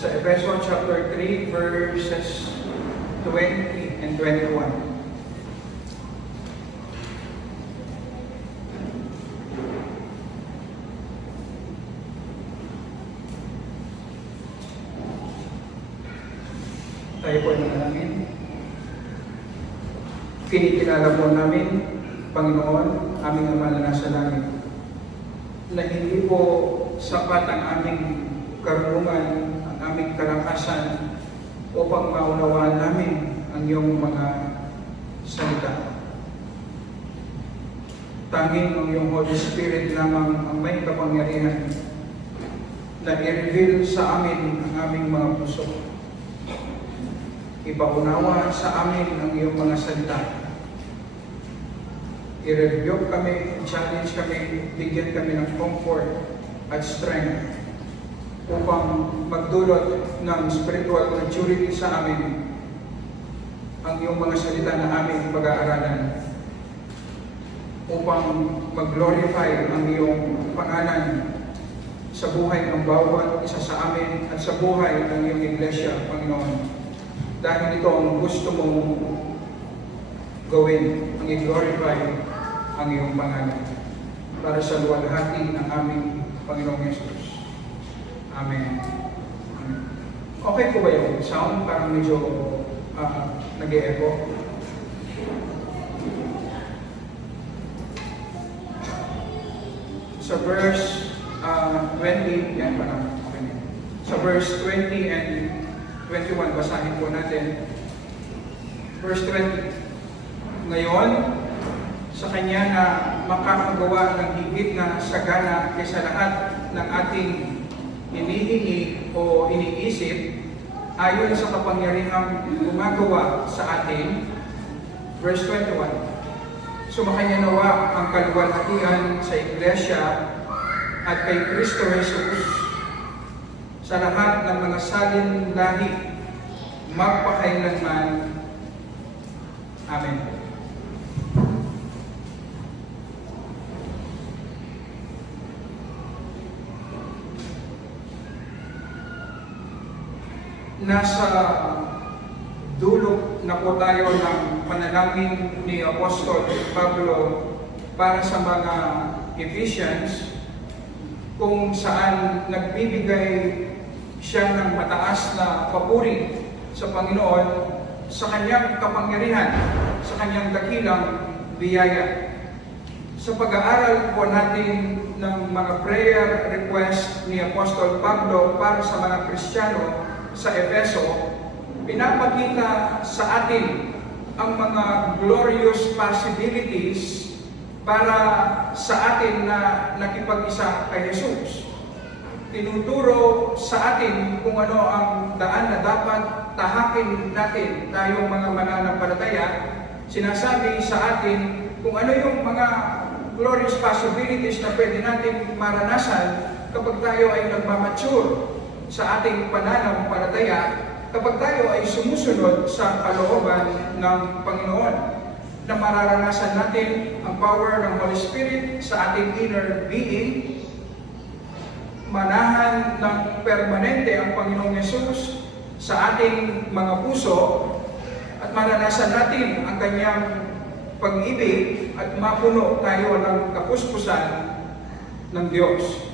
sa Ephesians chapter 3 verses 20 and 21. Tayo po nanalangin. Kinikilala po namin, Panginoon, aming Ama na nasa langit, na hindi po sapat ang aming karunungan, ang aming kalakasan upang maunawaan namin ang iyong mga salita. Tanging ang iyong Holy Spirit lamang ang may kapangyarihan na i-reveal sa amin ang aming mga puso. Ipaunawa sa amin ang iyong mga salita. I-rebuke kami, challenge kami, bigyan kami ng comfort at strength upang magdulot ng spiritual maturity sa amin ang iyong mga salita na aming pag-aaralan upang mag-glorify ang iyong pangalan sa buhay ng bawat isa sa amin at sa buhay ng iyong iglesia, Panginoon. Dahil ito ang gusto mong gawin, ang i-glorify ang iyong pangalan para sa luwalhati ng aming Panginoong Yesus. Amen. Amen. Okay po ba yung sound? Parang medyo nag-e-echo. Sa verse 20, yan parang okay. Sa verse 20 and 21, basahin po natin. Verse 20. Ngayon, sa Kanya na makakagawa ng higit na sagana kaysa lahat ng ating hinihingi o iniisip, ayon sa kapangyarihang gumagawa sa atin. Verse 21. Sumakanya nawa ang kaluwalhatian sa Iglesia at kay Kristo Jesus sa lahat ng mga salin lahi magpakailanman. Amen. Nasa dulo na po tayo ng panalangin ni Apostol Pablo para sa mga Ephesians, kung saan nagbibigay siya ng mataas na papuri sa Panginoon sa kanyang kapangyarihan, sa kanyang dakilang biyaya. Sa pag-aaral po natin ng mga prayer request ni Apostol Pablo para sa mga Kristiyano sa Efeso, pinapakita sa atin ang mga glorious possibilities para sa atin na nakipag-isa kay Jesus. Tinuturo sa atin kung ano ang daan na dapat tahakin natin tayong mga mananampalataya. Sinasabi sa atin kung ano yung mga glorious possibilities na pwede natin maranasan kapag tayo ay nagmamature sa ating pananampalataya, kapag tayo ay sumusunod sa kalooban ng Panginoon, na mararanasan natin ang power ng Holy Spirit sa ating inner being, manahan ng permanente ang Panginoong Yesus sa ating mga puso, at maranasan natin ang kanyang pag-ibig at mapuno tayo ng kapuspusan ng Diyos.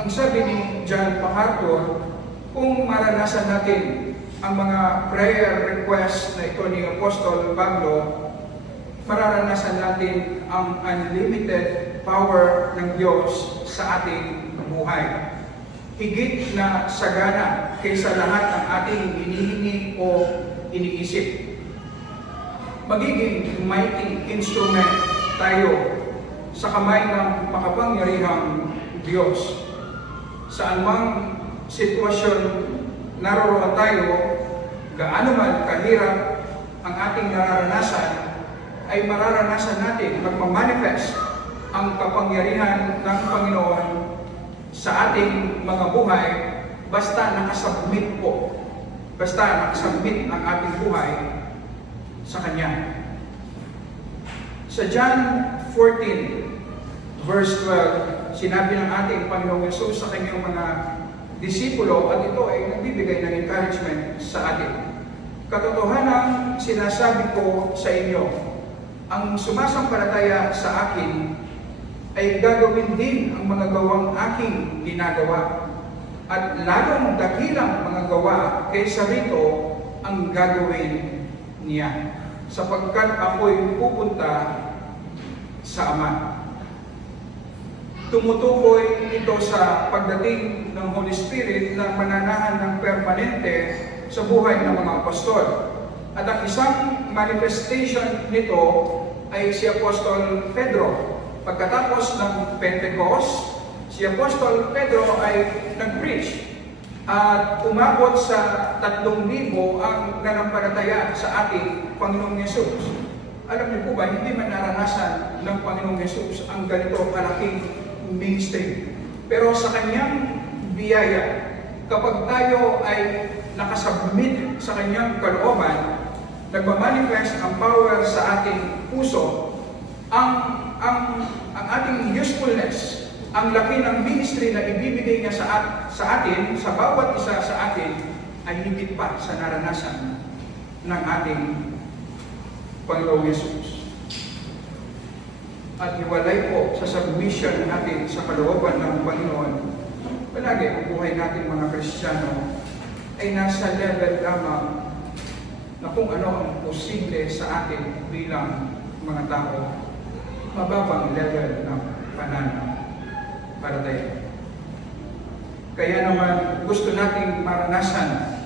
Ang sabi ni John MacArthur, kung maranasan natin ang mga prayer request na ito ni Apostol Pablo, mararanasan natin ang unlimited power ng Diyos sa ating buhay. Higit na sagana kaysa lahat ng ating hinihingi o iniisip. Magiging mighty instrument tayo sa kamay ng makapangyarihang Diyos. Saan mang sitwasyon naroroon tayo, gaano man kahirap ang ating nararanasan, ay mararanasan natin, magmamanifest ang kapangyarihan ng Panginoon sa ating mga buhay basta nakasubmit po, basta nakasubmit ang ating buhay sa Kanya. Sa John 14, verse 12, sinabi ng ating Panginoong Yesus sa kanyang mga disipulo at ito ay nagbibigay ng encouragement sa atin. Katotohanan sinasabi ko sa inyo, ang sumasampalataya sa akin ay gagawin din ang mga gawang aking ginagawa. At lalong dakilang mga gawa kaysa rito ang gagawin niya, sapagkat ako'y pupunta sa Ama. Tumutukoy ito sa pagdating ng Holy Spirit na mananahan ng permanente sa buhay ng mga apostol. At ang isang manifestation nito ay si Apostol Pedro. Pagkatapos ng Pentecost, si Apostol Pedro ay nag-preach at umabot sa 3,000 ang nanampalataya sa ating Panginoong Yesus. Alam niyo po ba, hindi man naranasan ng Panginoong Yesus ang ganito kalaking ministry. Pero sa kanyang biyaya, kapag tayo ay nakasubmit sa kanyang kalooban, nagmamanifest ang power sa ating puso, ang ating usefulness, ang laki ng ministry na ibibigay niya sa atin, sa bawat isa sa atin, ay higit pa sa naranasan ng ating Panginoong Yesus. At hiwalay po sa submission natin sa kalooban ng Panginoon, palagi ang buhay natin mga Kristiyano ay nasa level lamang na kung ano ang posible sa atin bilang mga tao, mababang level ng pananampalataya. Kaya naman gusto nating maranasan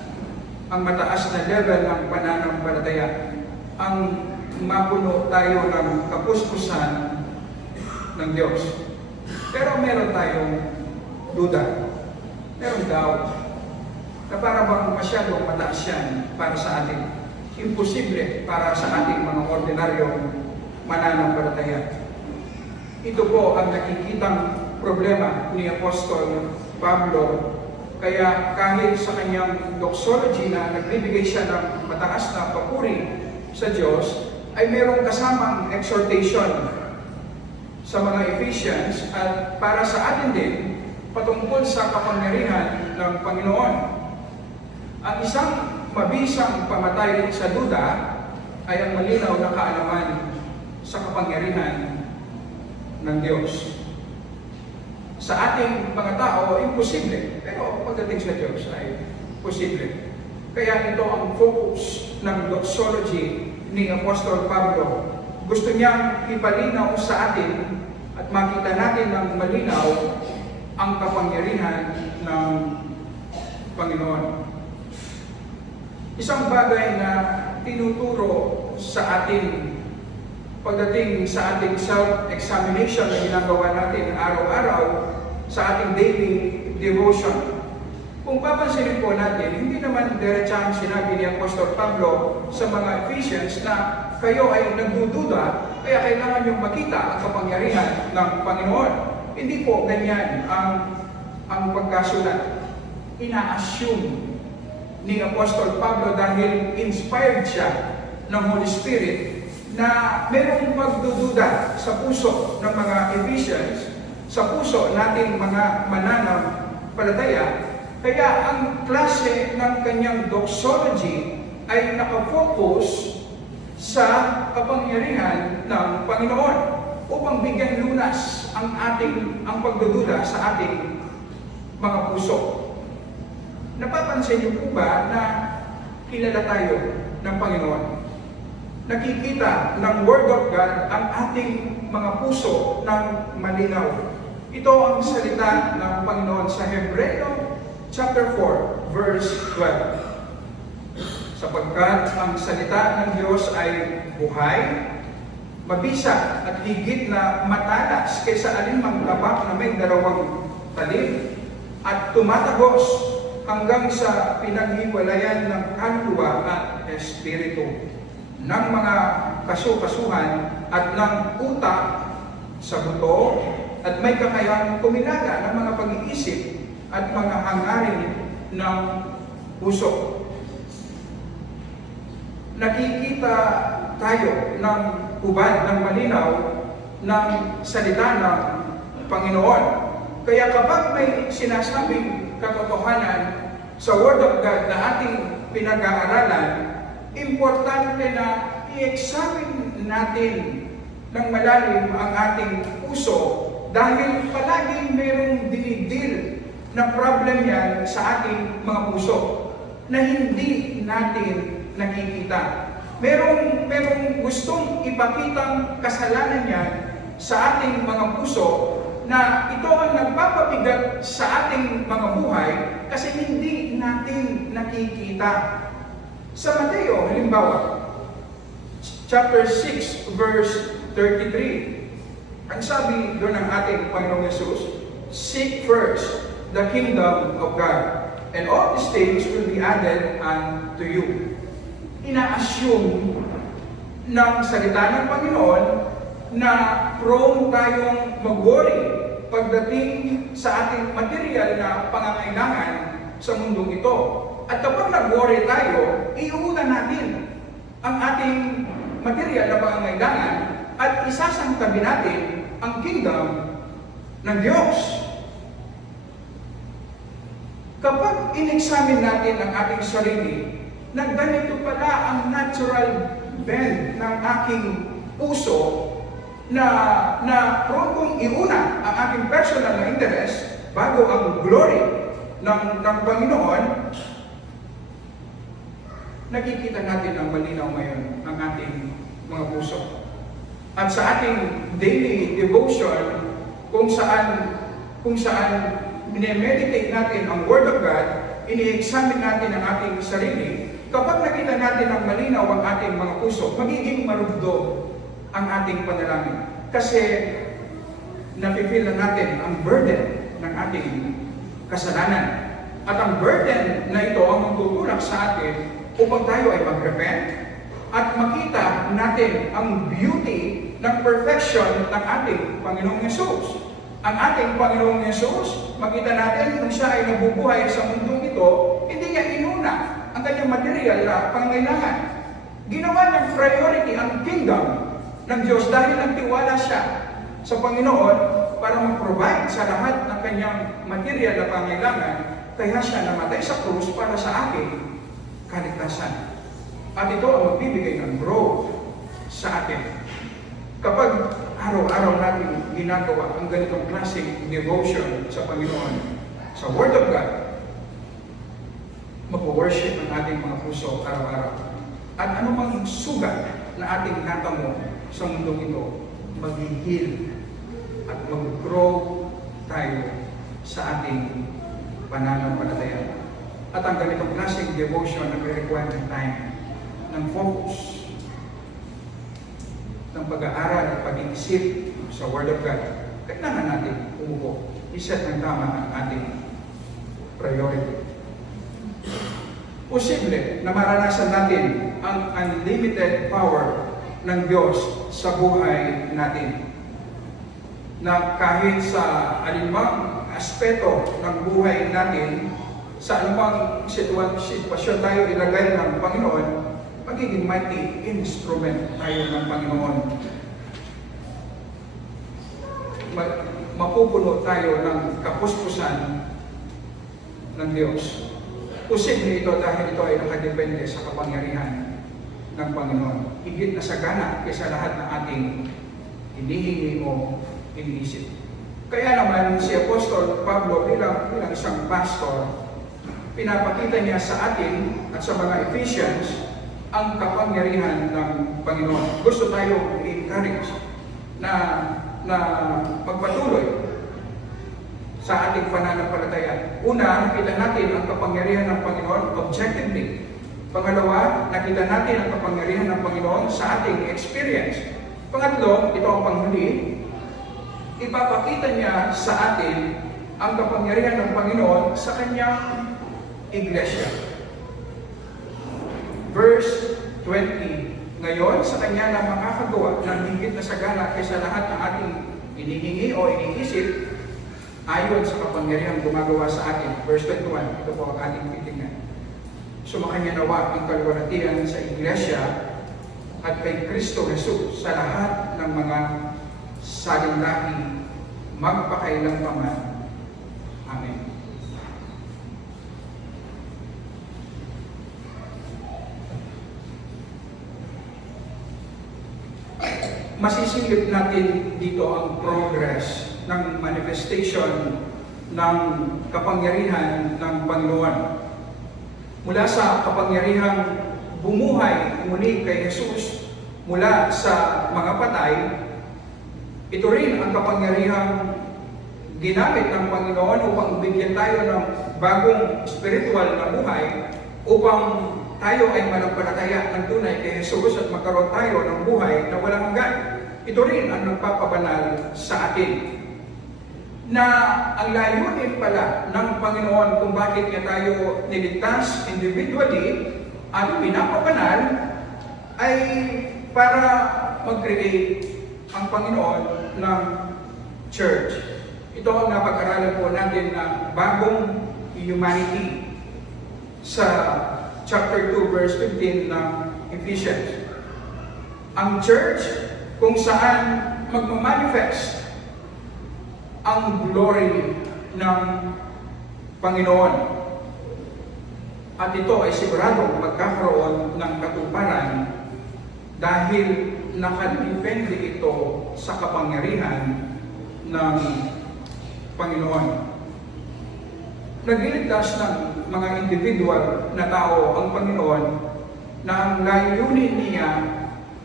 ang mataas na level ng pananampalataya, ang mapuno tayo ng kapuspusan ng Diyos. Pero meron tayong duda, meron doubt, na para bang masyadong mataas yan para sa atin. Imposible para sa ating mga ordinaryong mananampalataya. Ito po ang nakikitang problema ni Apostol Pablo. Kaya kahit sa kanyang doxology na nagbibigay siya ng mataas na papuri sa Diyos, ay mayroong kasamang exhortation sa mga Ephesians at para sa atin din patungkol sa kapangyarihan ng Panginoon. Ang isang mabisang pamatay sa duda ay ang malinaw na kaalaman sa kapangyarihan ng Diyos. Sa ating mga tao, imposible. Pero pagdating sa Diyos ay posible. Kaya ito ang focus ng doxology ni Apostol Pablo. Gusto niyang ipalinaw sa atin at makita natin ng malinaw ang kapangyarihan ng Panginoon. Isang bagay na tinuturo sa atin pagdating sa ating self-examination na ginagawa natin araw-araw sa ating daily devotion. Kung papansinin po natin, hindi naman diretsahang sinabi ni Apostol Pablo sa mga Ephesians na kayo ay nagdududa, kaya kailangan niyong makita ang kapangyarihan ng Panginoon. Hindi po ganyan ang pagkasulat. Ina-assume ni Apostol Pablo dahil inspired siya ng Holy Spirit na mayroong pagdududa sa puso ng mga Ephesians, sa puso nating mga mananampalataya. Kaya ang klase ng kanyang doxology ay nakafocus sa kapangyarihan ng Panginoon upang bigyan lunas ang pagdududa sa ating mga puso. Napapansin niyo po ba na kilala tayo ng Panginoon? Nakikita ng Word of God ang ating mga puso ng malinaw. Ito ang salita ng Panginoon sa Hebreo chapter 4, verse 12. Sapagkat ang salita ng Diyos ay buhay, mabisa at higit na matalas kaysa alinmang tabak na may 2 talim at tumatagos hanggang sa pinaghiwalayan ng kaluluwa at espiritu, ng mga kasu-kasuhan at ng utak sa buto, at may kakayahang kumilaga ng mga pag-iisip at mga hangarin ng puso. Nakikita tayo ng hubad ng malinaw ng salita ng Panginoon. Kaya kapag may sinasabing katotohanan sa Word of God na ating pinag-aaralan, importante na i-examine natin ng malalim ang ating puso dahil palaging merong dinidil na problem yan sa ating mga puso na hindi natin nakikita. Merong gustong ipakitang kasalanan yan sa ating mga puso na ito ang nagpapabigat sa ating mga buhay kasi hindi natin nakikita. Sa Mateo, halimbawa, chapter 6, verse 33, ang sabi doon ng ating Panginoong Yesus, "Seek first the kingdom of God, and all these things will be added unto you." Ina-assume ng salita ng Panginoon na prone tayong mag-worry pagdating sa ating material na pangangailangan sa mundong ito. At kapag nag-worry tayo, iuna natin ang ating material na pangangailangan at isasangtabi natin ang kingdom ng Diyos. Kapag in-examine natin ang ating sarili, na ganito pala ang natural bend ng aking puso na prone kong iuna ang aking personal na interest bago ang glory ng Panginoon, nakikita natin ang malinaw ngayon ang ating mga puso. At sa ating daily devotion, kung saan minemeditate natin ang Word of God, ini-examine natin ang ating sarili, kapag nakita natin ang malinaw ang ating mga puso, magiging marugdo ang ating panalangin. Kasi napipil na natin ang burden ng ating kasalanan. At ang burden na ito ang magtutulak sa atin upang tayo ay mag-repent at makita natin ang beauty ng perfection ng ating Panginoong Yesus. Ang ating Panginoong Yesus, makita natin kung siya ay nabubuhay sa mundong ito, hindi niya inuna ang kanyang material na pangangailangan. Ginawa niyang priority ang kingdom ng Diyos dahil nagtiwala siya sa Panginoon para mag-provide sa lahat ng kanyang material na pangangailangan, kaya siya namatay sa krus para sa aking kaligtasan. At ito ang magbibigay ng growth sa atin. Kapag araw-araw natin ginagawa ang ganitong klaseng devotion sa Panginoon, sa Word of God, mag-worship ang ating mga puso araw-araw. At anumang sugat na ating natamo sa mundong ito, mag-heal at mag-grow tayo sa ating pananampalataya. At ang ganitong klaseng devotion nagre-require ng time, ng focus, ng pag-aaral at pag-iisip sa Word of God. Kailangan natin umupo, iset ng tama ang ating priority. Posible na maranasan natin ang unlimited power ng Diyos sa buhay natin. Na kahit sa alinmang aspeto ng buhay natin, sa anumang sitwasyon tayo ilagay ng Panginoon, magiging mighty instrument tayo ng Panginoon. Mapupuno tayo ng kapuspusan ng Diyos. Posible ito dahil ito ay nakadepende sa kapangyarihan ng Panginoon. Higit na sagana kaysa lahat ng ating hinihingi o iniisip. Kaya naman si Apostol Pablo bilang isang pastor, pinapakita niya sa atin at sa mga Ephesians ang kapangyarihan ng Panginoon. Gusto tayo i-encourage na magpatuloy sa ating pananampalataya. Una, nakita natin ang kapangyarihan ng Panginoon objectively. Pangalawa, nakita natin ang kapangyarihan ng Panginoon sa ating experience. Pangatlo, ito ang panghuli, ipapakita niya sa atin ang kapangyarihan ng Panginoon sa kanyang iglesia. Verse 20, ngayon sa kanya na makakagawa ng higit na sagana kaysa lahat ng ating inihingi o iniisip ayon sa kapangyarihan gumagawa sa atin. Verse 21, ito po ang ating titingnan. Sumakanya nawa ang kalwalatian sa iglesia at kay Kristo Jesus sa lahat ng mga salinlahi magpakailanman. Amen. masisilip natin dito ang progress ng manifestation ng kapangyarihan ng Panginoon. Mula sa kapangyarihang bumuhay muli kay Jesus mula sa mga patay, ito rin ang kapangyarihang ginamit ng Panginoon upang bigyan tayo ng bagong spiritual na buhay upang tayo ay manampalataya ng tunay kay Jesus at magkaroon tayo ng buhay na walang hanggan. Ito rin ang nagpapabanal sa atin. Na ang layunin pala ng Panginoon kung bakit niya tayo niligtas individually at pinapabanal ay para mag-create ang Panginoon ng church. Ito ang napag-aralan po natin na bagong humanity sa chapter 2 verse 15 ng Ephesians. Ang church kung saan magmamanifest ang glory ng Panginoon. At ito ay siguradong magkakaroon ng katuparan dahil nakadepende ito sa kapangyarihan ng Panginoon. Nagliligtas ng mga individual na tao ang Panginoon na ang layunin niya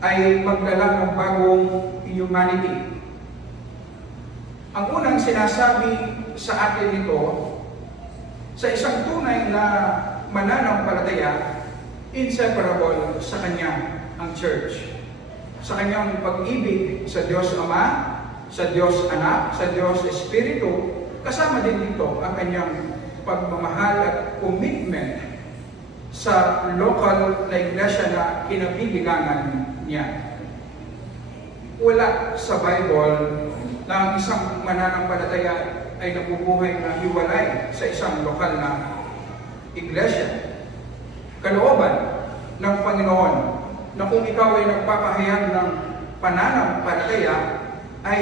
ay magdala ng bagong humanity. Ang unang sinasabi sa atin nito, sa isang tunay na mananampalataya, inseparable sa Kanya ang church. Sa Kanyang pag-ibig sa Diyos Ama, sa Diyos Anak, sa Diyos Espiritu, kasama din dito ang Kanyang pagmamahal at commitment sa local na iglesia na kinabibilangan niya. Wala sa Bible na ang isang mananampalataya ay nabubuhay na hiwalay sa isang lokal na iglesia. Kalooban ng Panginoon na kung ikaw ay nagpapahayag ng pananampalataya, ay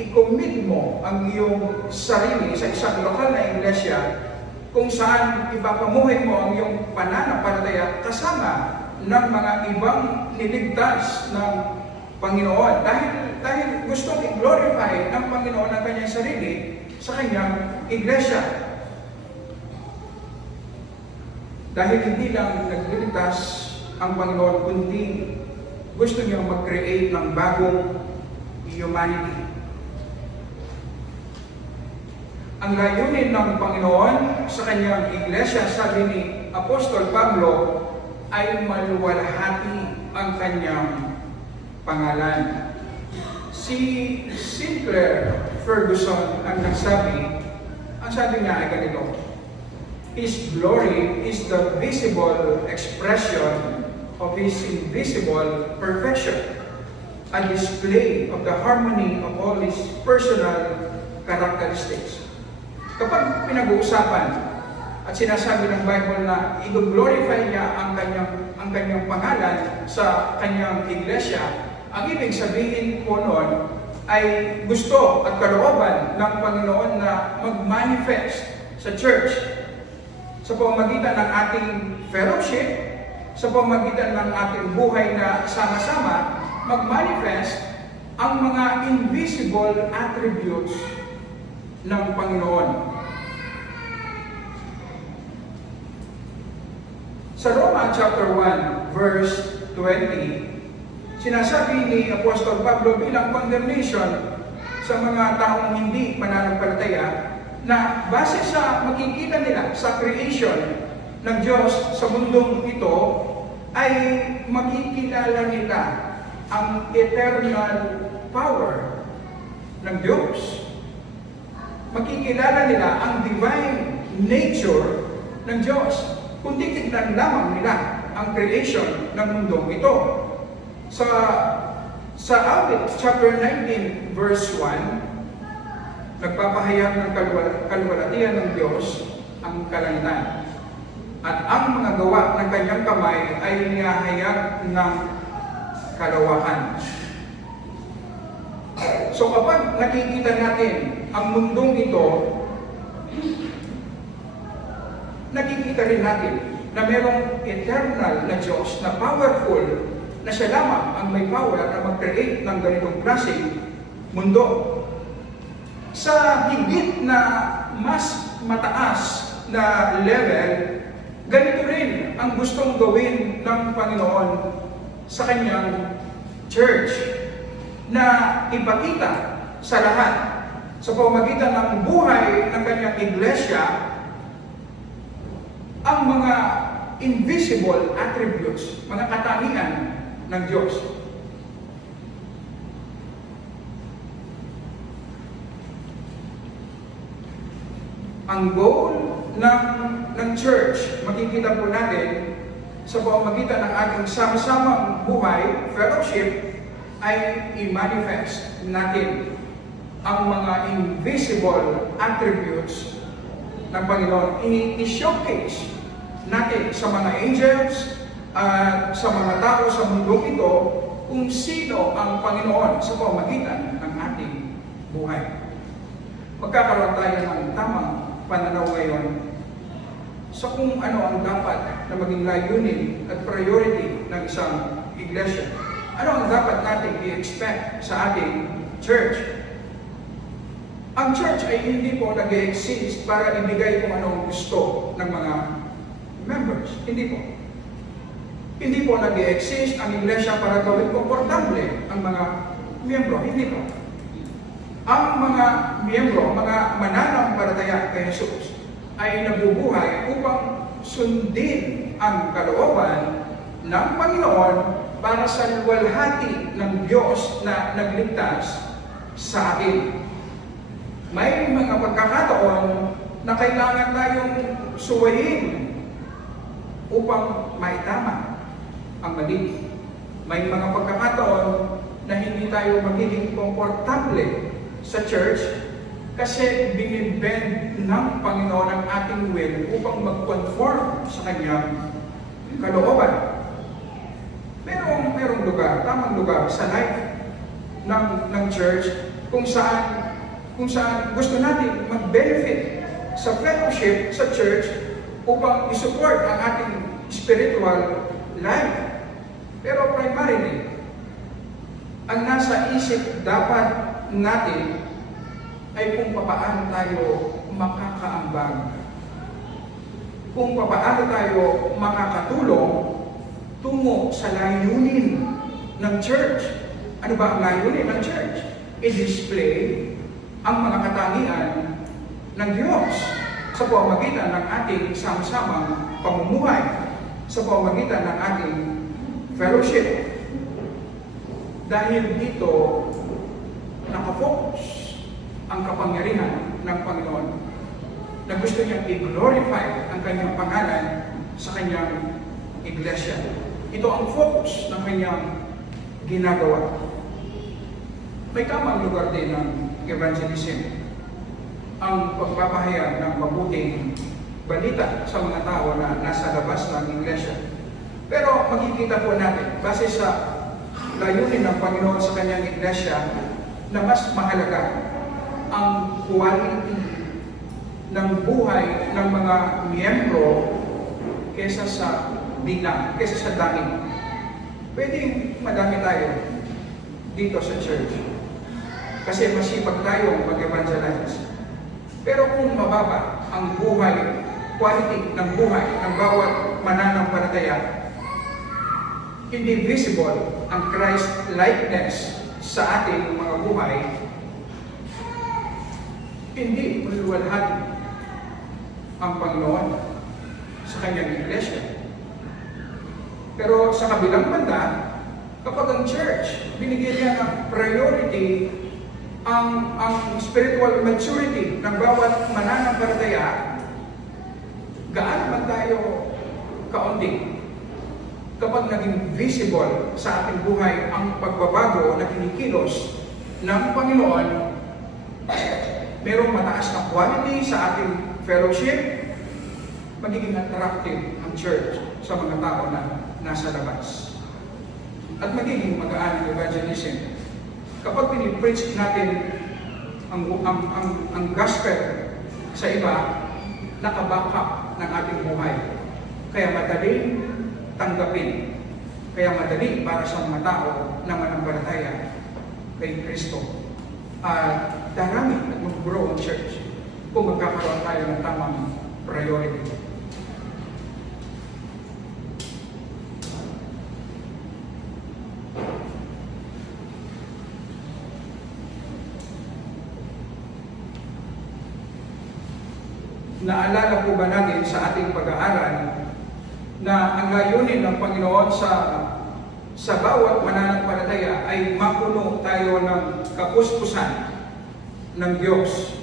i-commit mo ang iyong sarili sa isang lokal na iglesia kung saan ipapamuhay mo ang iyong pananampalataya kasama ng mga ibang niligtas ng Panginoon. Dahil gustong i-glorify ng Panginoon ang kanyang sarili sa kanyang iglesia. Dahil hindi lang nagliligtas ang Panginoon, kundi gusto niya mag-create ng bagong humanity. Ang layunin ng Panginoon sa kanyang iglesia, sabi ni Apostol Pablo, ay maluwalhati ang kanyang pangalan. Si Sinclair Ferguson ang nagsabi, ang sabi niya ay ganito, His glory is the visible expression of His invisible perfection, a display of the harmony of all His personal characteristics. Kapag pinag-uusapan at sinasabi ng Bible na i-glorify niya ang kanyang pangalan sa kanyang iglesia, ang ibig sabihin po noon ay gusto at kalooban ng Panginoon na mag-manifest sa church sa pamamagitan ng ating fellowship, sa pamamagitan ng ating buhay na sama-sama, mag-manifest ang mga invisible attributes ng Panginoon. Sa Roma chapter 1, verse 20, sinasabi ni Apostol Pablo bilang condemnation sa mga taong hindi mananampalataya na base sa makikita nila sa creation ng Diyos sa mundong ito, ay makikilala nila ang eternal power ng Diyos. Makikilala nila ang divine nature ng Diyos kung titignan lamang nila ang creation ng mundong ito. Sa Awit chapter 19 verse 1, nagpapahayag ng kalwalatian ng Diyos ang kalangitan. At ang mga gawa ng kanyang kamay ay niyahayag ng kalawakan. So kapag nakikita natin ang mundong ito, nakikita rin natin na mayroong eternal na Diyos na powerful, na siya lamang ang may power na mag-create ng ganitong klaseng mundo. Sa higit na mas mataas na level, ganito rin ang gustong gawin ng Panginoon sa kanyang church, na ipakita sa lahat sa pamamagitan ng buhay ng kanyang iglesia ang mga invisible attributes, mga katangian ng Diyos. Ang goal ng church, makikita po natin sa pamamagitan ng ating sama-samang buhay, fellowship, ay i-manifest natin ang mga invisible attributes ng Panginoon. I-showcase natin sa mga angels at sa mga tao sa mundong ito kung sino ang Panginoon sa pamamagitan ng ating buhay. Magkakaroon tayo ng tamang pananaw ngayon sa kung ano ang dapat na maging layunin at priority ng isang iglesia. Ano ang dapat natin i-expect sa ating church? Ang church ay hindi po nag-exist para ibigay kung anong gusto ng mga members. Hindi po. Hindi po nag-exist ang iglesia para gawin komportable ang mga miyembro. Hindi po. Ang mga miyembro, mga mananampalataya kay Jesus, ay nabubuhay upang sundin ang kalooban ng Panginoon para sa luwalhati ng Diyos na nagligtas sa atin. May mga pagkakataon na kailangan tayong suwayin upang maitama ang mali. May mga pagkakataon na hindi tayo magiging komportable sa church kasi binibend ng Panginoon ang ating will upang mag-conform sa Kanyang kalooban. Merong lugar, tamang lugar sa life ng church kung saan gusto natin mag-benefit sa fellowship sa church upang isupport ang ating spiritual life. Pero primarily, ang nasa isip dapat natin ay kung papaano tayo makakaambag, kung papaano tayo makakatulong tungo sa layunin ng church. Ano ba ang layunin ng church? I-display ang mga katangian ng Diyos sa pamamagitan ng ating sama-samang pamumuhay, sa pamamagitan ng ating fellowship. Dahil dito, nakafocus ang kapangyarihan ng Panginoon na gusto niyang i-glorify ang kanyang pangalan sa kanyang iglesia. Ito ang focus ng kanyang ginagawa. May tamang lugar din ng evangelism, ang pagpapahayag ng mabuting balita sa mga tao na nasa labas ng iglesia. Pero makikita po natin, base sa layunin ng Panginoon sa kanyang iglesia, na mas mahalaga ang quality ng buhay ng mga miyembro kesa sa bilang, kesa sa dami. Pwedeng madami tayo dito sa church kasi masipag tayong mag-evangelize. Pero kung mababa ang buhay, quality ng buhay ng bawat mananampalataya, hindi visible ang Christ-likeness sa ating mga buhay, hindi maluluwalhati ang Panginoon sa kanyang iglesia. Pero sa kabilang banda, kapag ang church binigyan niya ng priority ang spiritual maturity ng bawat mananampalataya, gaano man tayo kaunti kapag naging visible sa ating buhay ang pagbabago na kinikilos ng Panginoon, merong mataas na quality sa ating fellowship, magiging attractive ang church sa mga tao na nasa labas. At magiging magaan ang evangelism. Kapag pinipreach natin ang gospel sa iba, nakaback up ng ating buhay. Kaya madaling tanggapin. Kaya madali para sa mga tao na manampalataya kay Kristo. At darami at mag-grow ang church kung magkakaroon tayo ng tamang priority. Naalala po ba natin sa ating pag-aaral na ang layunin ng Panginoon sa bawat mananampalataya ay mapuno tayo ng kapuspusan ng Diyos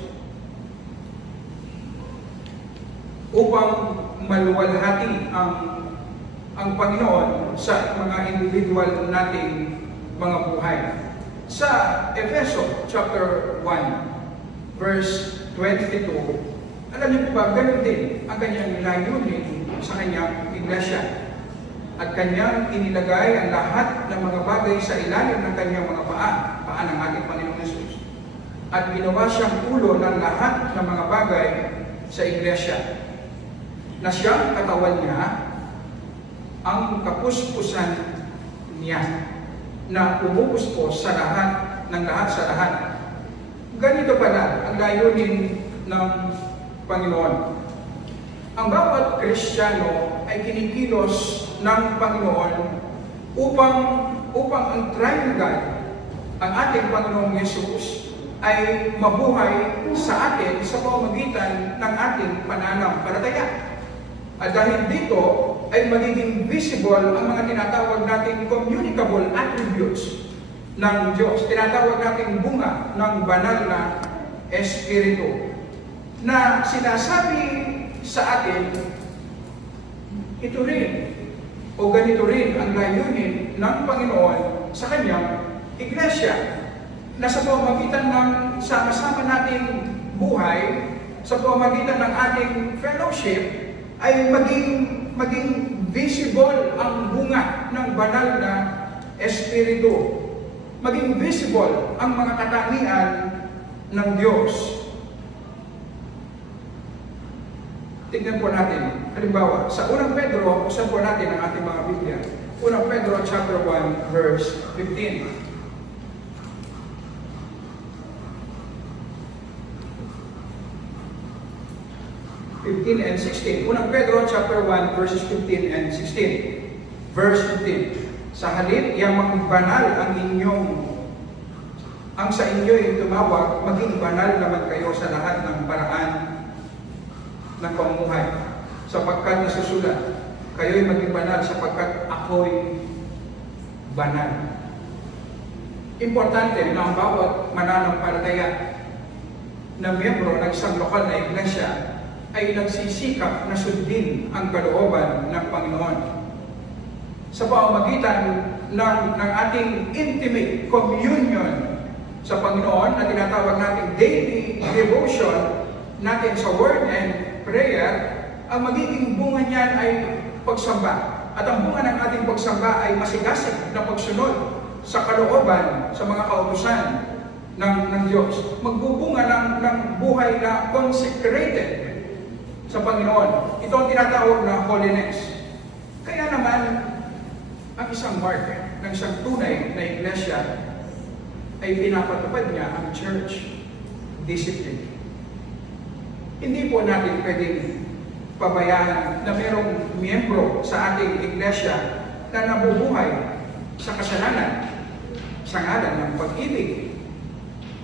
upang maluwalhati ang Panginoon sa mga individual nating mga buhay. Sa Efeso chapter 1 verse 22, alam niyo po ba, ganun din ang kanyang layunin sa kanyang iglesia. At kanyang inilagay ang lahat ng mga bagay sa ilalim ng kanyang mga paa ng ating Panginoong Hesus. At ginawa siyang ulo ng lahat ng mga bagay sa iglesia. Na siyang katawan niya, ang kapuspusan niya, na pumupuspos sa lahat ng lahat sa lahat. Ganito pala ang layunin ng Panginoon. Ang bawat Kristiyano ay kinikilos ng Panginoon upang ang triune God, ang ating Panginoong Yesus, ay mabuhay sa atin sa pamamagitan ng ating pananampalataya. At dahil dito ay magiging visible ang mga tinatawag nating communicable attributes ng Diyos. Tinatawag nating bunga ng banal na Espiritu, na sinasabi sa atin, ito rin o ganito rin ang layunin ng Panginoon sa kanyang iglesia, na sa pamamagitan ng sama-sama nating buhay, sa pamamagitan ng ating fellowship, ay maging visible ang bunga ng banal na Espiritu. Maging visible ang mga katangian ng Diyos. Tignan po natin, halimbawa, sa unang Pedro, usan po natin ang ating mga Biblia. Unang Pedro chapter 1, verse 15. 15 and 16. Unang Pedro chapter 1, verses 15 and 16. Verse 15. Sa halip, yamang banal ang sa inyo yung tumawag, maging banal naman kayo sa lahat ng paraan ng pamumuhay. Sapagkat nasusulat, kayo'y maging banal sapagkat ako'y banal. Importante na ang bawat mananampalataya na miyembro ng isang lokal na iglesia ay nagsisikap na sundin ang kalooban ng Panginoon. Sa pamamagitan ng ating intimate communion sa Panginoon na tinatawag nating daily devotion natin sa Word and Prayer, ang magiging bunga niyan ay pagsamba. At ang bunga ng ating pagsamba ay masigasig na pagsunod sa kalooban sa mga kautusan ng Diyos. Magbubunga ng buhay na consecrated sa Panginoon. Ito ang tinatawag na holiness. Kaya naman, ang isang mark ng isang tunay na iglesia ay pinapatupad niya ang church discipline. Hindi po natin pwedeng pabayaan na mayroong miyembro sa ating iglesia na nabubuhay sa kasalanan sa ngalan ng pag-ibig.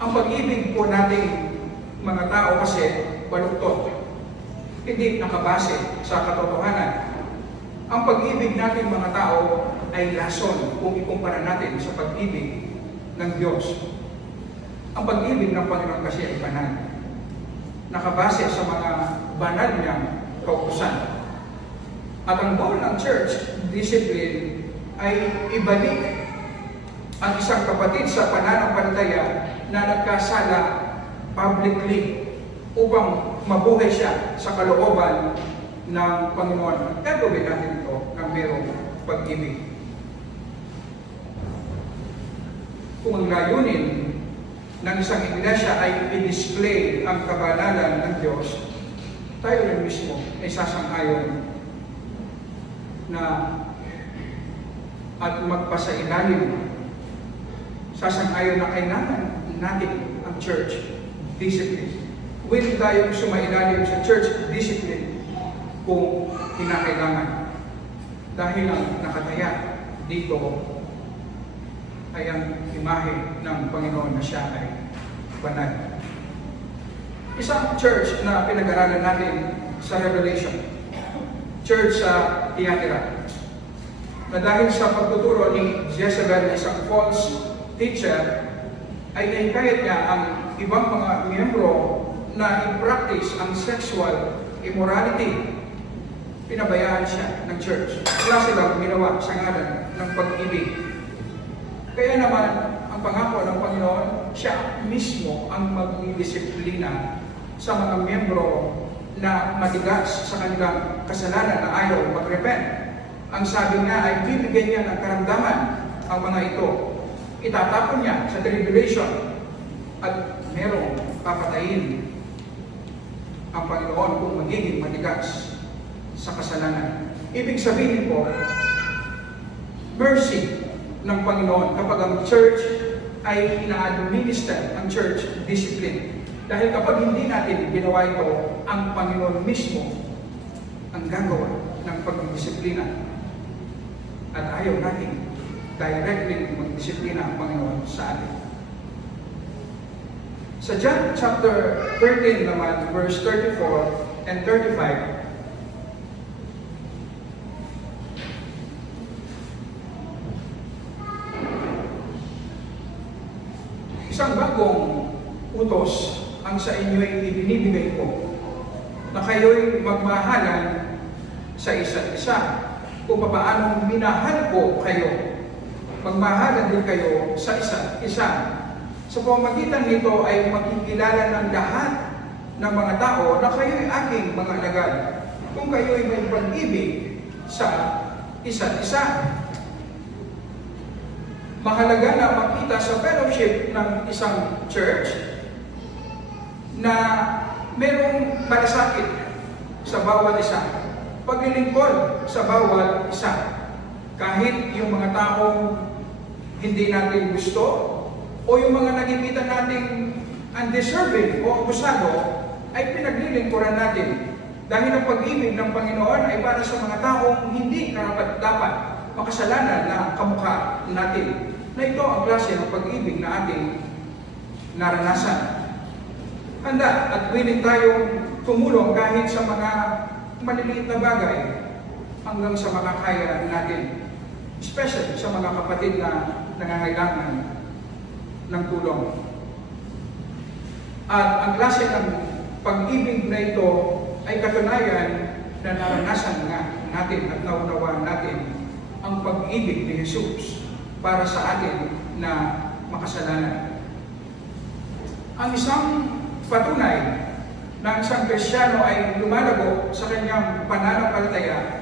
Ang pag-ibig po nating mga tao kasi baluktot. Hindi nakabase sa katotohanan. Ang pag-ibig natin mga tao ay lason kung ikumpara natin sa pag-ibig ng Diyos. Ang pag-ibig ng Panginoon kasi ay banal. Nakabase sa mga banal niyang kautusan. At ang goal ng church discipline ay ibalik ang isang kapatid sa pananampalataya na nagkasala publicly upang mabuhay siya sa kalooban ng Panginoon. At gagawin natin ito ng mayroong pag-ibig. Kung ang layunin ng isang iglesia ay i-display ang kabanalan ng Diyos, tayo rin mismo ay sasang-ayon na at magpasailalim. Sasang-ayon na kailangan natin ang church discipline. Willing tayong sumailalim sa church discipline kung kinakailangan. Dahil ang nakataya dito ay ang imahe ng Panginoon na siya ay banal. Isang church na pinag-aralan natin sa Revelation, church sa Thyatira, na dahil sa pagtuturo ni Jezebel na isang false teacher, ay nahikayat niya ang ibang mga miyembro na i-practice ang sexual immorality. Pinabayaan siya ng church. Wala silang ginawa sa ngalan ng pag-ibig. Kaya naman, ang pangako ng Panginoon, siya mismo ang magdidisiplina sa mga miyembro na matigas sa kanilang kasalanan na ayaw mag-repent. Ang sabi niya ay bibigyan niya ng karamdaman ang mga ito. Itatapon niya sa tribulation at merong papatayin ang Panginoon kung magiging matigas sa kasalanan. Ibig sabihin po, mercy ng Panginoon kapag ang church ay ina-administer ang church discipline. Dahil kapag hindi natin ginawa ito, ang Panginoon mismo ang gagawa ng pagdisiplina. At ayaw natin directly magdisiplina ang Panginoon sa atin. Sa John chapter 13 naman, verse 34 and 35, isang bagong utos ang sa inyo'y ibinibigay ko, na kayo'y magmahalan sa isa't isa, kung paano minahal ko kayo. Magmahalan din kayo sa isa't isa. Sa pamamagitan nito ay makikilala ng lahat ng mga tao na kayo'y aking mga alagad, kung kayo'y may pag-ibig sa isa't isa. Mahalaga na makita sa fellowship ng isang church na merong malasakit sa bawat isa, paglilingkod sa bawat isa. Kahit yung mga taong hindi natin gusto o yung mga nakikita nating undeserving o abusado, ay pinaglilingkuran natin. Dahil ang pag-ibig ng Panginoon ay para sa mga taong hindi karapat-dapat makasalanan na kamukha natin. Na ito ang klase ng pag-ibig na ating naranasan. Handa at willing tayong tumulong kahit sa mga maliliit na bagay hanggang sa makakaya natin. Especially sa mga kapatid na nangangailangan ng tulong. At ang klase ng pag-ibig na ito ay katunayan na naranasan nga natin at naunawaan natin ang pag-ibig ni Jesus para sa atin na makasalanan. Ang isang patunay na isang Kristiyano ay lumalago sa kanyang pananampalataya,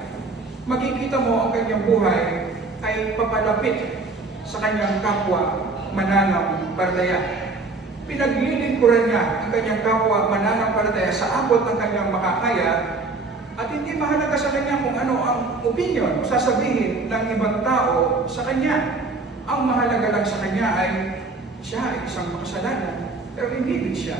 makikita mo ang kanyang buhay ay papalapit sa kanyang kapwa mananampalataya. Pinaglilingkuran niya ang kanyang kapwa mananampalataya sa abot ng kanyang makakaya, at hindi mahalaga sa kanya kung ano ang opinion o sasabihin ng ibang tao sa kanya. Ang mahalaga lang sa kanya ay siya ay isang makasalanan, pero inibig siya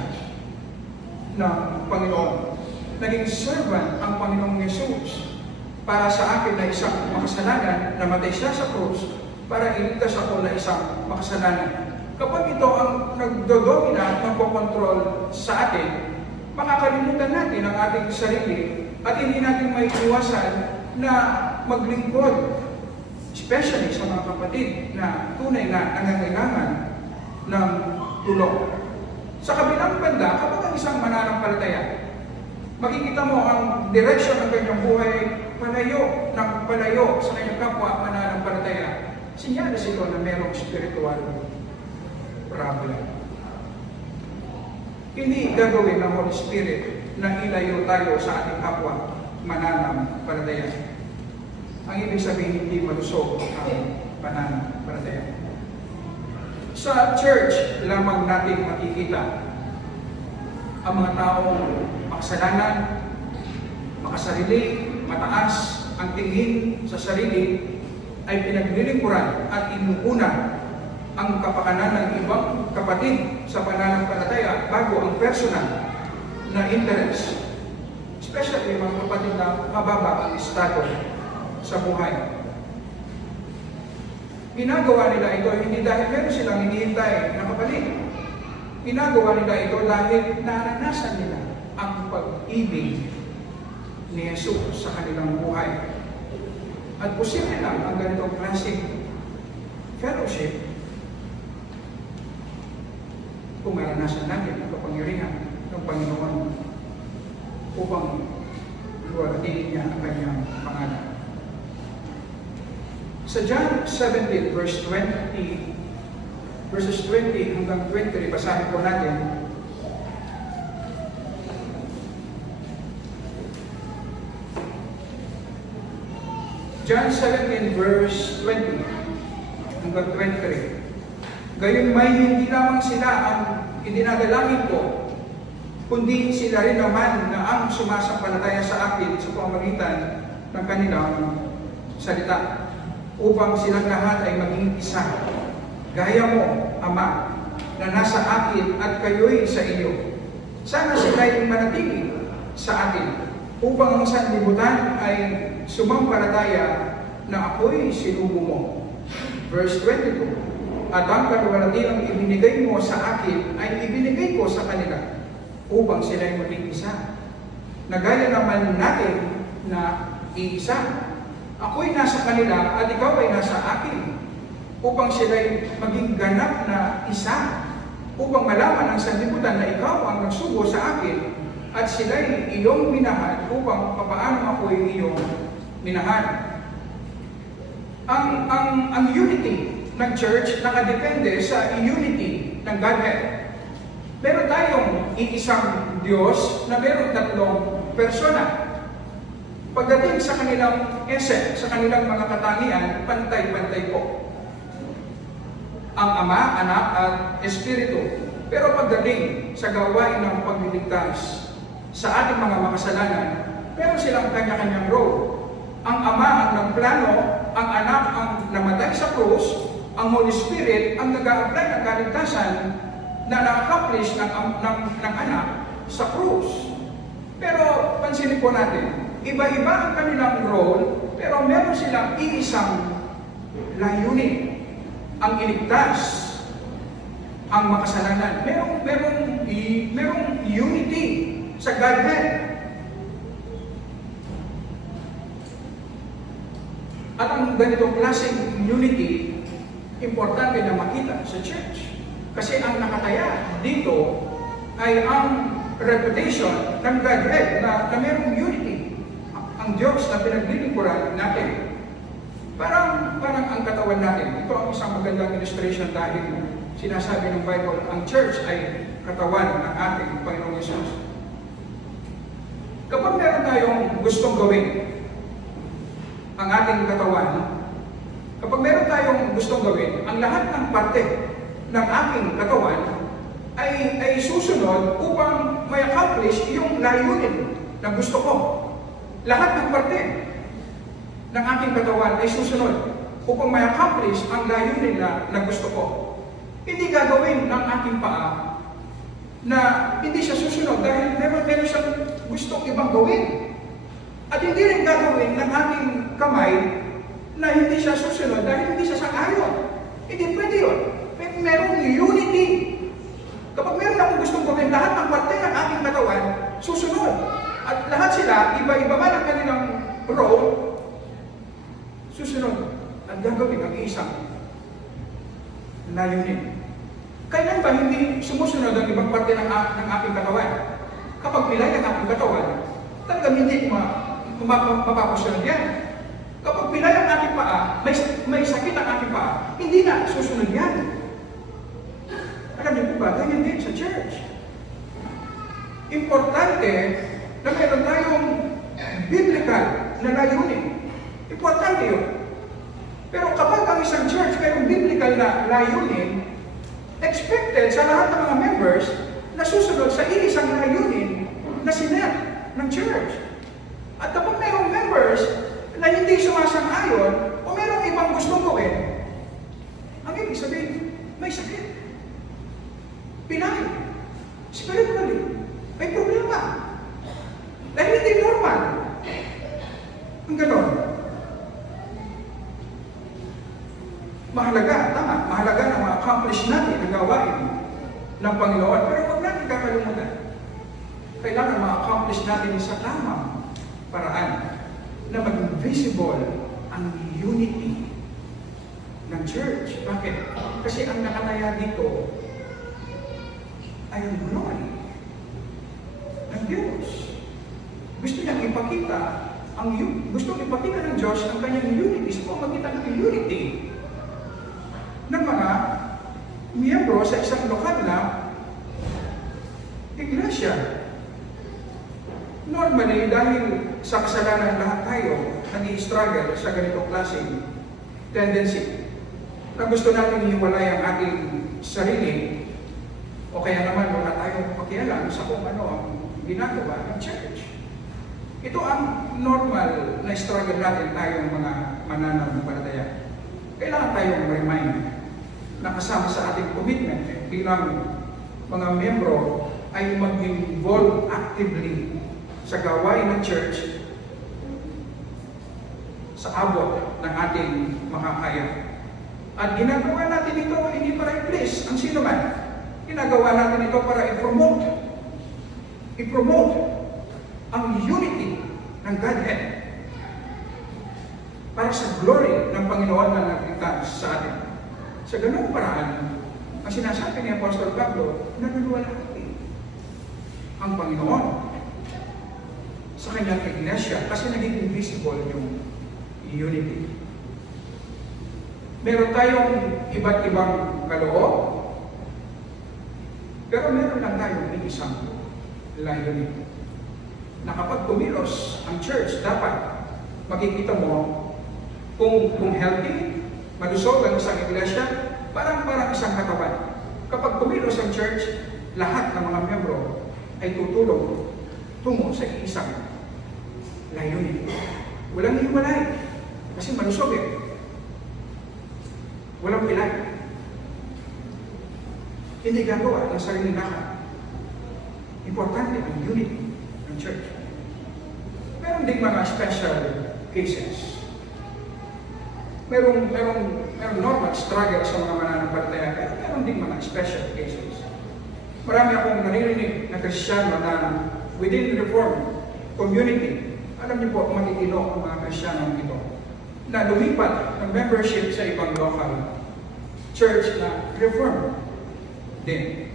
ng Panginoon. Naging servant ang Panginoong Yesus para sa akin na isang makasalanan, namatay siya sa krus para iligtas ako na isang makasalanan. Kapag ito ang nagdodomina at magpokontrol sa atin, makakalimutan natin ang ating sarili at hindi natin may iwasan na maglingkod, especially sa mga kapatid na tunay na nangangailangan ng tulong. Sa kabilang banda, kapag ang isang mananampalataya, makikita mo ang direksyon ng kanyang buhay palayo sa kanyang kapwa mananampalataya. Sinyalis ito na mayroong spiritual problem. Hindi gagawin ng Holy Spirit na ilayo tayo sa ating kapwa mananampalataya. Ang ibig sabihin, hindi malusog ang pananampalataya. Sa church lamang natin makikita ang mga taong makasalanan, makasarili, mataas ang tingin sa sarili, ay pinaglilingkuran at inuuna ang kapakanan ng ibang kapatid sa pananampalataya bago ang personal na interest. Especially mga kapatid na mababa ang estado sa buhay. Ginagawa nila ito hindi dahil meron silang hinihintay na kapalit. Ginagawa nila ito dahil naranasan nila ang pag-ibig ni Jesus sa kanilang buhay. At posible lang ang ganitong klaseng fellowship kung maranasan natin ang kapangyarihan ng Panginoon upang luwalhatihin niya ang kanyang pangalan. Sa John 17, verses 20 hanggang 20, basahin po natin. John 17, verse 20 hanggang 23. Gayon may hindi lamang sila ang idinadalangin ko, kundi sila rin naman na ang sumasampalataya sa akin sa pamamagitan ng kanilang salita, upang silang lahat ay maging isa. Gaya mo, Ama, na nasa akin at kayo'y sa iyo. Sana sila'y manatili sa atin, upang ang sanlibutan ay sumampalataya na ako'y sinugo mo. Verse 22, at ang kaluwalhatiang ibinigay mo sa akin ay ibinigay ko sa kanila, upang sila'y maging isa. Nagaya naman natin na iisa. Ako'y nasa kanila at ikaw ay nasa akin, upang sila'y maging ganap na isa, upang malaman ng sanlibutan na ikaw ang nagsugo sa akin at sila'y iyong minahal, upang papaano ako'y iyong minahal. Ang unity ng church nakadepende sa unity ng Godhead. Meron tayong iisang Diyos na meron tatlong persona. Pagdating sa kanilang essence, sa kanilang mga katangian, pantay-pantay po. Ang Ama, Anak, at Espiritu. Pero pagdating sa gawain ng pagliligtas sa ating mga makasalanan, meron silang kanya-kanyang role. Ang Ama ang nagplano, ang Anak ang namatay sa krus, ang Holy Spirit ang nag-a-apply ng kaligtasan na na-accomplish ng Anak sa krus. Pero pansinin po natin, iba-iba ang kanilang role, pero meron silang iisang layunin, ang iligtas, ang makasalanan. Merong unity sa Godhead. At ang ganitong klaseng unity, importante na makita sa church. Kasi ang nakataya dito ay ang reputation ng Godhead na merong unity. Ang Diyos na pinaglilingkuran natin. Parang ang katawan natin. Ito ang isang magandang illustration dahil sinasabi ng Bible, ang church ay katawan ng ating Panginoong Yesus. Kapag meron tayong gustong gawin, ang ating katawan, kapag meron tayong gustong gawin, ang lahat ng parte ng ating katawan ay susunod upang may accomplish yung layunin na gusto ko. Lahat ng parte ng aking katawan ay susunod upang may accomplish ang layunin na gusto ko. Hindi gagawin ng aking paa na hindi siya susunod dahil meron siyang gustong ibang gawin. At hindi rin gagawin ng aking kamay na hindi siya susunod dahil hindi siya sang-ayon. Hindi pwede yun. Merong unity. Kapag meron akong gustong gawin, lahat ng parte ng aking katawan susunod. At lahat sila, iba-iba man ang kanilang role, susunod at gagawin ang isang layunin. Kailan ba hindi sumusunod ang ibang parte ng aking katawan? Kapag pilay ang aking katawan, talagang hindi mapapasunod yan. Kapag pilay ang aking paa, may sakit ang aking paa, hindi na susunod yan. Alam niyo po ba, ganyan din sa church. Importante na meron tayong biblical na layunin. Importante yun. Pero kapag ang isang church mayroong biblical na layunin, expected sa lahat ng mga members na susunod sa iisang layunin na sinet ng church. At kapag mayroong members na hindi sumasang-ayon o mayroong ibang gustong gawin, ang ibig sabihin, may sakit. Pinay. Spiritually. May problema. Dahil hindi normal. Ang ganon. Mahalaga, tama. Mahalaga na ma-accomplish natin ang gawain ng Panginoon. Pero huwag natin kakalimutan. Kailangan ma-accomplish natin sa tamang paraan na maging visible ang unity ng church. Bakit? Kasi ang nakataya dito ay ang glory ng Diyos. Gusto niyang ipakita gusto ipakita ng Diyos ang kanyang unity sa pamamagitan ng unity ng mga miyembro sa isang lokal na iglesia. Normally, dahil sa kasalanan lahat tayo nag-i-struggle sa ganitong klaseng tendency na gusto natin hiwalay ang ating sarili o kaya naman wala tayong pakialam sa kung ano ang ginagawa ng church. Ito ang normal na struggle natin tayong mga mananampalataya. Kailangan tayong remind na kasama sa ating commitment bilang mga membro ay mag-involve actively sa gawain ng church sa abot ng ating makakaya. At ginagawa natin ito hindi para i-please ang sino man. Ginagawa natin ito para i-promote ang unity ng Godhead para sa glory ng Panginoon na nagligtas sa atin. Sa ganung paraan, ang sinasabi ni Apostol Pablo, nanunwalhati ang Panginoon sa kanyang iglesia kasi naging visible yung unity. Meron tayong iba't ibang kaloob, pero meron lang tayong isang layunin. Na kapag kumilos ang church, dapat makikita mo kung healthy, malusog ang isang iglesia, parang isang katawan. Kapag kumilos ang church, lahat ng mga miyembro ay tutulong tungo sa isang layunin. Walang hiwalay, kasi malusog eh. Walang pilay. Hindi gagawa ng sarili lahat. Importante ang unity ng church. Meron ding mga special cases. Merong normal struggle sa mga mananampalataya, pero meron ding mga special cases. Marami akong naririnig na Kristiyano na within the Reformed community, alam niyo po, makikilo ang mga Kristiyano ito, na lumipat ng membership sa ibang local church na Reformed din.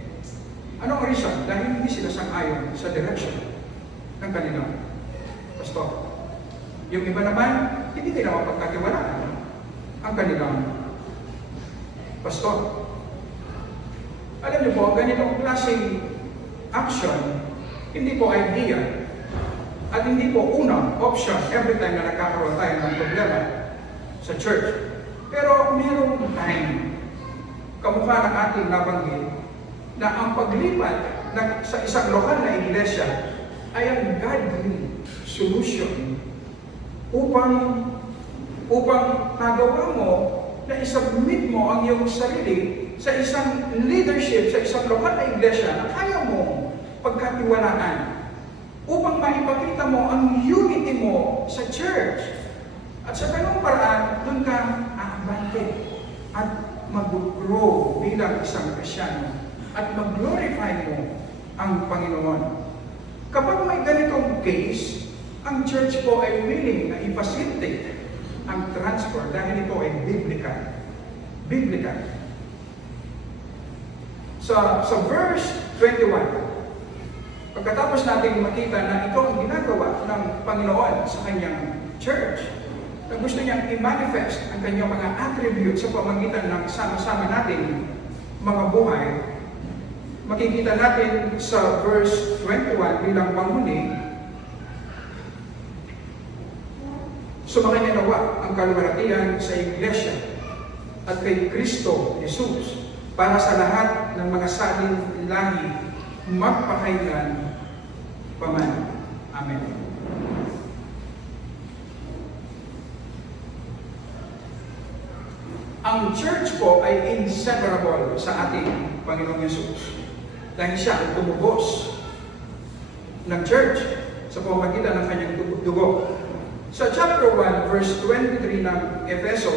Anong reason? Dahil hindi sila sang-ayon sa direction ng kanilang pastor. Yung iba naman, hindi nila mapagkatiwalaan ang kanilang pastor. Alam niyo po, ganitong klaseng action, hindi po idea at hindi po unang option every time na nagkakaroon tayo ng problema sa church. Pero mayroong time, kamukha ng ating nabanggit, na ang paglipat sa isang lokal na iglesia ay ang godly solution upang magawa mo na isubmit mo ang iyong sarili sa isang leadership, sa isang lokal na iglesia na kaya mo pagkatiwalaan upang maipakita mo ang unity mo sa church. At sa ganung paraan, doon ka aabante at mag-grow bilang isang Kristyano at mag-glorify mo ang Panginoon. Kapag may ganitong case, ang church po ay willing na i-facilitate ang transfer dahil ito ay biblical. Biblical. Sa verse 21, pagkatapos natin makita na ito ang ginagawa ng Panginoon sa kanyang church, na gusto niyang i-manifest ang kanyang mga attributes sa pamamagitan ng sama-sama natin mga buhay, makikita natin sa verse 21 bilang panghuli, sumakanya nawa ang kaluwalhatian sa iglesia at kay Kristo Jesus para sa lahat ng mga saling lahi magpakailan paman. Amen. ang church po ay inseparable sa ating Panginoong Yesus. Dahil siya ang tumubos ng church sa pamamagitan ng kanyang dugo. Sa chapter 1, verse 23 ng Efeso,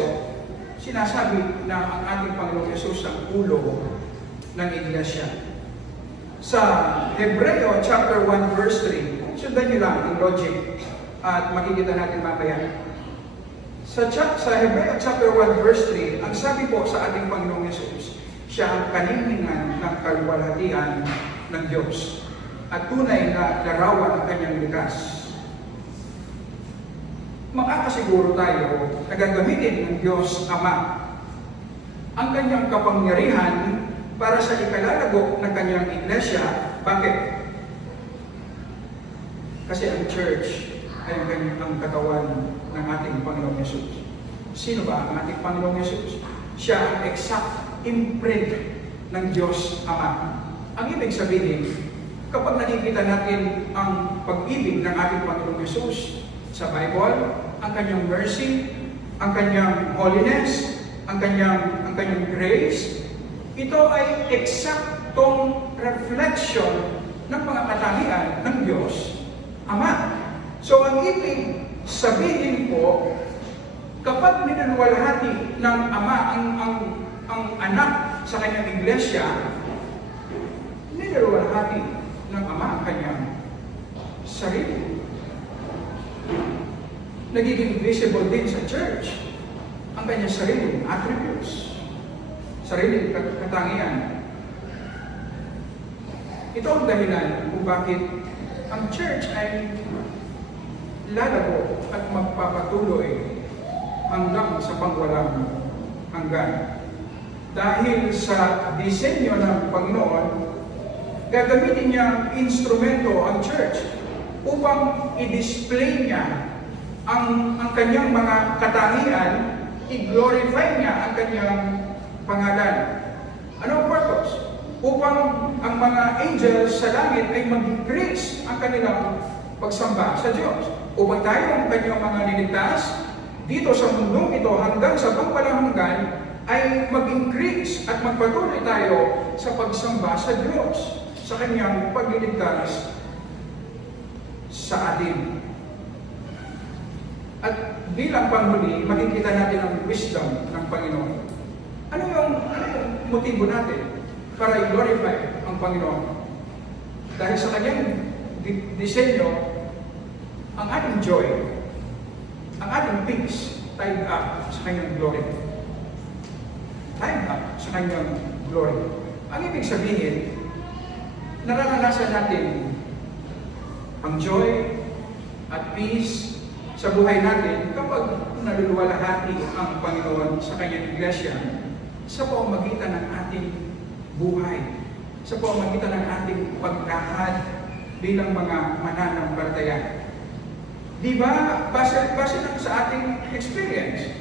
sinasabi na ang ating Panginoong Yesus ang ulo ng iglesia. Sa Hebreo chapter 1, verse 3, sundan niyo lang ang logic at makikita natin mamaya. Sa Hebreo chapter 1, verse 3, ang sabi po sa ating Panginoong Yesus, siya ang kaniningan ng kaluwalhatian ng Diyos at tunay na larawan ng kanyang likas. Makakasiguro tayo na gagamitin ng Diyos Ama ang kanyang kapangyarihan para sa ikalalago ng kanyang iglesia. Bakit? Kasi ang church ay ang katawan ng ating Panginoong Yesus. Sino ba ang ating Panginoong Yesus? Siya ang exact imprint ng Diyos Ama. Ang ibig sabihin, kapag nakikita natin ang pag-ibig ng ating Panginoong Yesus sa Bible, ang kanyang mercy, ang kanyang holiness, ang kanyang grace, ito ay eksaktong reflection ng mga katangian ng Diyos Ama. So ang ibig sabihin po, kapag nilalwalhati ng Ama ang anak sa kanyang iglesia, nilalwalhati ng Ama ang kanyang sarili. Nagiging visible din sa church ang kanyang sariling attributes, sariling katangian. Ito ang dahilan kung bakit ang church ay lalago at magpapatuloy hanggang sa pangwalang hanggan. Dahil sa disenyo ng Panginoon, gagamitin niya ang instrumento ang church upang i-display niya ang kanyang mga katangian, i-glorify niya ang kanyang pangalan. Ano ang purpose? Upang ang mga angels sa langit ay mag-increase ang kanilang pagsamba sa Diyos. Upang tayo ang kanyang mga niligtas dito sa mundong ito hanggang sa pangwalang hanggan ay mag-increase at magpatuloy tayo sa pagsamba sa Diyos, sa kanyang pagliligtas sa atin. At bilang panghuli, makikita natin ang wisdom ng Panginoon. Ano yung motibo natin para i-glorify ang Panginoon? Dahil sa kanyang disenyo, ang ating joy, ang ating peace, tied up sa kanyang glory. Tied up sa kanyang glory. Ang ibig sabihin, nararanasan natin ang joy at peace sa buhay natin kapag naluluwalhati ang Panginoon sa kanyang iglesia sa pamamagitan ng ating buhay, sa pamamagitan ng ating paglakad bilang mga mananampalataya. Di ba, base lang sa ating experience,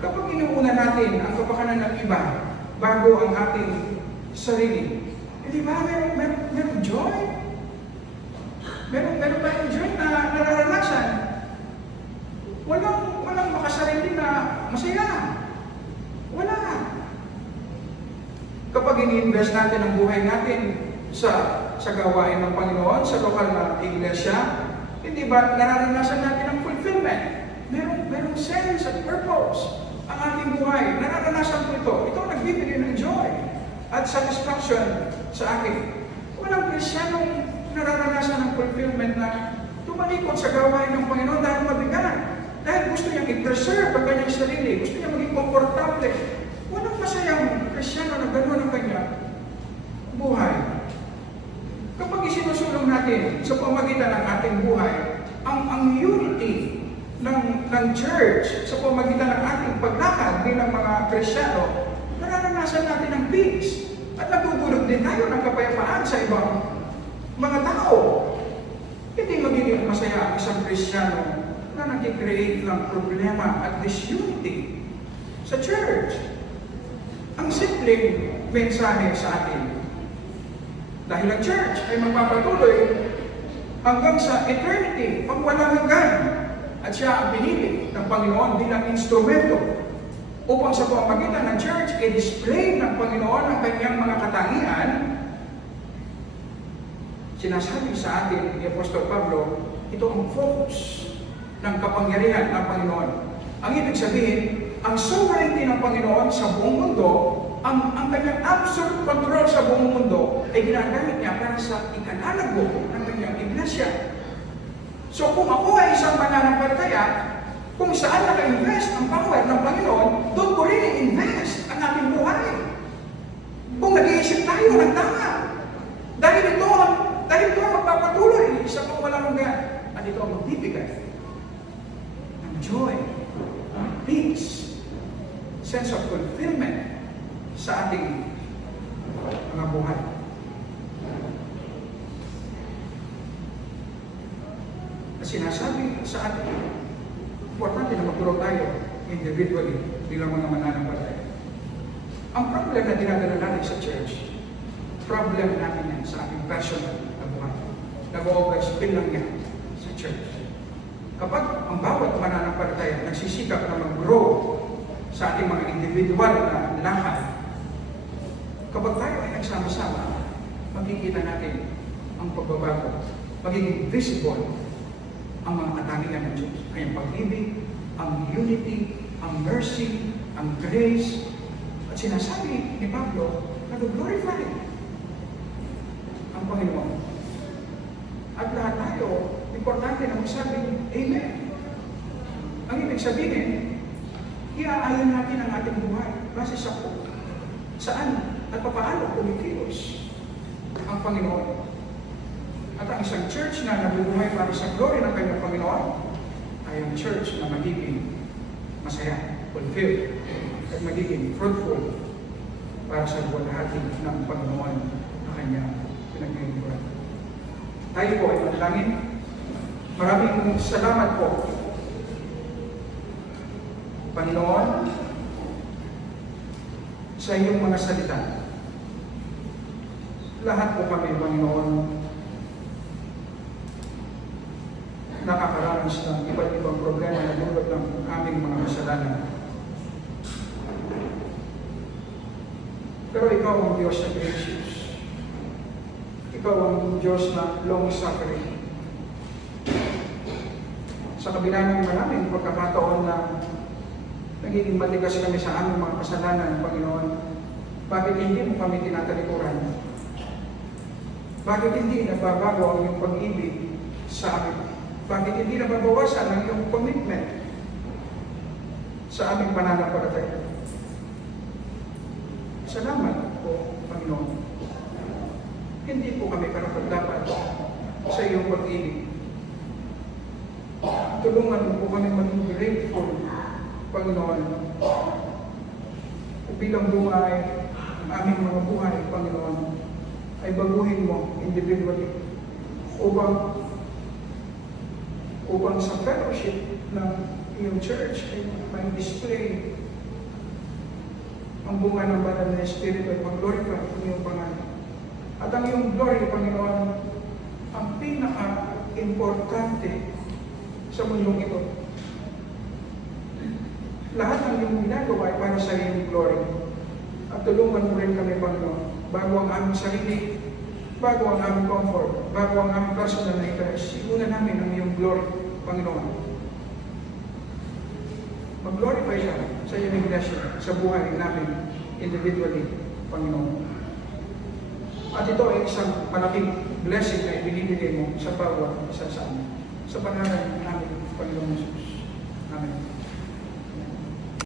kapag inuuna natin ang kapakanan ng iba bago ang ating sarili, di ba, meron joy? Meron tayong joy na nararanasan. Walang makasarili na masaya. Wala. Kapag ini-invest natin ang buhay natin sa gawain ng Panginoon, sa lokal na iglesia, hindi ba nararanasan natin ang fulfillment? Merong sense at purpose ang ating buhay. Nararanasan ko ito. Ito ang nagbibigay ng joy at satisfaction sa akin. Walang Kristiyanong nararanasan ng fulfillment na tumalikod sa gawain ng Panginoon dahil mabigat. Dahil gusto niyang i-preserve ang kanyang sarili. Gusto niyang maging komportable. Walang masayang Kristiyano na gano'n ang kanyang buhay. Kapag isinusulong natin sa pamagitan ng ating buhay, ang unity ng church sa pamagitan ng ating paglakad bilang mga Kristiyano, nararanasan natin ang peace. At nagdudulot din tayo ng kapayapaan sa ibang mga tao. Hindi magiging masaya ang isang Kristiyano na nag-create ng problema at disunity sa church. Ang simpleng mensahe sa atin, dahil ang church ay magpapatuloy hanggang sa eternity, pag walang hanggan, at siya ang pinili ng Panginoon bilang instrumento upang sa pamamagitan ng church, i-display ng Panginoon ang kanyang mga katangian. Sinasabi sa atin ni Apostol Pablo, ito ang focus ng kapangyarihan ng Panginoon. Ang ibig sabihin, ang sovereignty ng Panginoon sa buong mundo, ang kanyang absolute control sa buong mundo ay ginagamit niya para sa ikalalago ng kanyang iglesia. So kung ako ay isang mananampalataya, kung saan naka-invest ang power ng Panginoon, doon ko rin i-invest ang ating buhay. Kung nag-iisip tayo ng tama, dahil ito ang magpapatuloy sa walang hanggan, at ito ang magbibigay ng joy, peace, sense of fulfillment sa ating mga buhay. Na sinasabi sa atin, importante na mag-grow tayo individually bilang mga mananampalataya. Ang problem na dinadala natin sa church, problem natin yan sa ating personal na buhay. Nag-o-overspill lang yan sa church. Kapag ang bawat mananampalataya nagsisikap na mag-grow sa ating mga individual na lakad, kapag tayo ay nagsama-sama, makikita natin ang pagbabago, magiging visible ang mga katangian ng Diyos. Ay ang pag-ibig, ang unity, ang mercy, ang grace. At sinasabi ni Pablo, nag-glorify ang Panginoon. At lahat tayo, importante na magsabing, Amen. Ang ibig sabihin, iaayon natin ang ating buhay base sa saan at paano kumikilos ang Panginoon. At ang isang church na nabubuhay para sa glory ng kanyang Panginoon ay ang church na magiging masaya, fulfilled, at magiging fruitful para sa buwalhati ng Panginoon na kanyang pinaglilingkuran. Tayo po ay manalangin. Maraming salamat po, Panginoon, sa iyong mga salita. Lahat po kami, Panginoon, nakakaranas ng iba't ibang problema na dulot ng aming mga kasalanan. Pero ikaw ang Diyos na gracious. Ikaw ang Diyos na long-suffering. Sa kabila ng maraming pagkakataon na nagiging matigas kami sa aming mga kasalanan, Panginoon, bakit hindi mo kami tinatalikuran? Bakit hindi nababago ang iyong pag-ibig sa amin? Bakit hindi nababawasan ang iyong commitment sa aming pananampalataya? Salamat po, Panginoon. Hindi po kami karapat-dapat sa iyong pag-ibig. Tulungan mo po kami maging grateful, Panginoon. Bilang buhay, ang aming mga buhay, Panginoon, ay baguhin mo individually upang sa fellowship ng iyong church ay may display ang bunga ng banal na Espiritu ay mag-glorify ang iyong pangalan. At ang iyong glory, Panginoon, ang pinaka-importante sa mundong ito. Lahat ng iyong ginagawa ay para sa iyong glory. At tulungan mo rin kami, Panginoon, bago ang aming sarili, bago ang aming comfort, bago ang aming personal na interest, iuna namin ang iyong glory, Panginoon. Mag-glorify ka sa iyong iglesia, sa buhay namin individually, Panginoon. At ito ay isang malaking blessing na ibinibigay mo sa bawat isa sa amin. Sa pangalan namin, Panginoon Jesus. Amen.